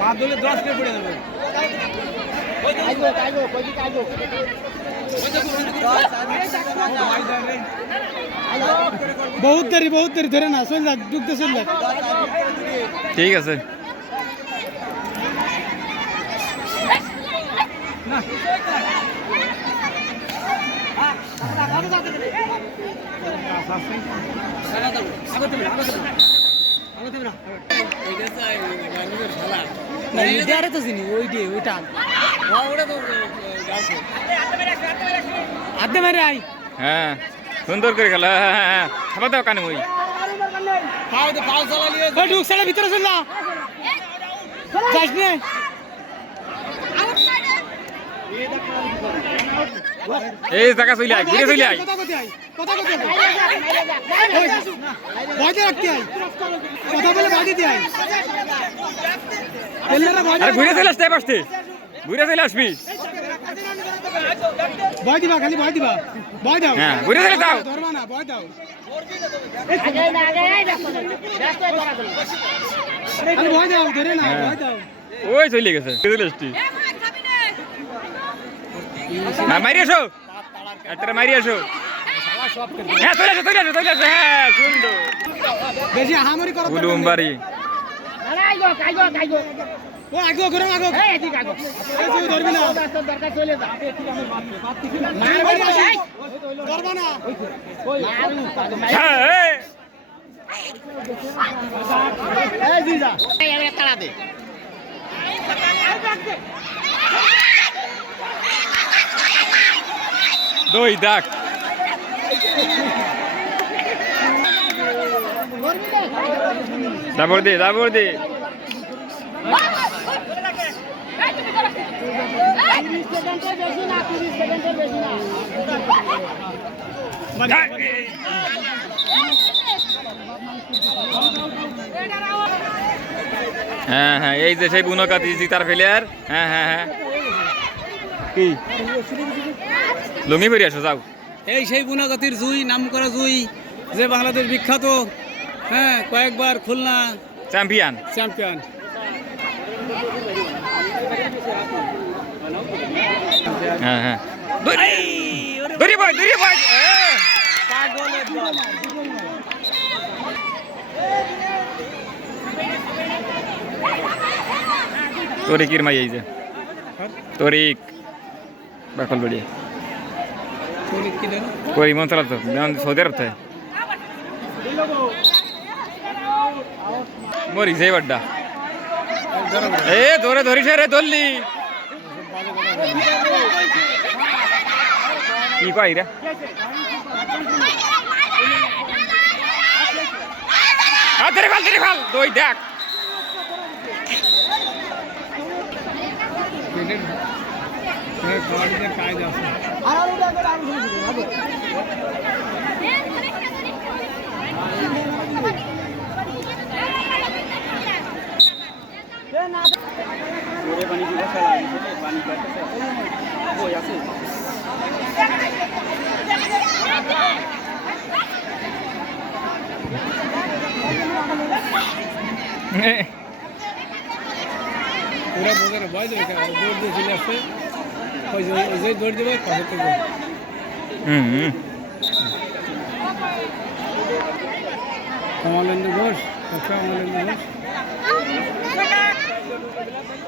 পা ধরলে দশ কে পড়ে যাবে বহুত দেরি বহুত দেরি ধরে না চল যাক ডুবতে চল যাক ঠিক আছে। আরে তো চিনি ওই দিয়ে ওইটা আদে মেরে আই হ্যাঁ সুন্দর করে খেলা হ্যাঁ হ্যাঁ হ্যাঁ খাবার দাও কানে ওই ওই ঢুক সাড়ে ভিতরে চল না। যাস নে। এই জায়গা চলে আয় ঘুরে চলে আয়। কথা কথা আই কথা কথা ওই, রাখতে আই কথা বলে ভয় দিতে আই আরে ঘুরে চলে আসতে পারতে ঘুরে চলে আসবি। ভয় দিবা খালি ভয় দিবা ভয় দাও হ্যাঁ, ঘুরে চলে যাও। ধরবা না ভয় দাও খালি ভয় দাও ধরে না হ্যাঁ। ভয় দাও ওই চলে গেছে। চলে আসছি মারি আসো একটা মারি আসো হ্যাঁ চলে আসো চলে আসো চলে আসো হ্যাঁ সুন্দর। বেশি হামারি করো উলুম বাড়ি। ও আগো ঘুরে আগো। এই তুই ধরবি না। মায়ের বাড়ি আসিস। ধরবা না। হ্যাঁ এই। দই ডাক দাবর দে দাবর দে হ্যাঁ হ্যাঁ এই যে সেই বুনকাতি জিতার প্লেয়ার হ্যাঁ হ্যাঁ হ্যাঁ। কি? লুঙ্গি পরে আসো যাও। এই সেই গুণগতির জুই নাম করা জুই যে বাংলাদেশ বিখ্যাত হ্যাঁ কয়েকবার খুলনা চ্যাম্পিয়ন চ্যাম্পিয়ন হ্যাঁ হ্যাঁ। মাই এই যে। তরিক বাকল বড়িয়া করি মন্ত্রাল তো? সৌদি আরব থেকে? মরি সেই বাড্ডা। এ, ধরে ধরিস রে, ধরলি। কি পাই রে? ধরে ফাল ধরে ফাল দই দেখ পুরা ভয় দেবে দৌড় দিয়ে চলে আসছে ওই ধরে দেবে পাশে থেকে হুম কমলেন্দু ঘোষ ডক্টর অমলেন্দু ঘোষ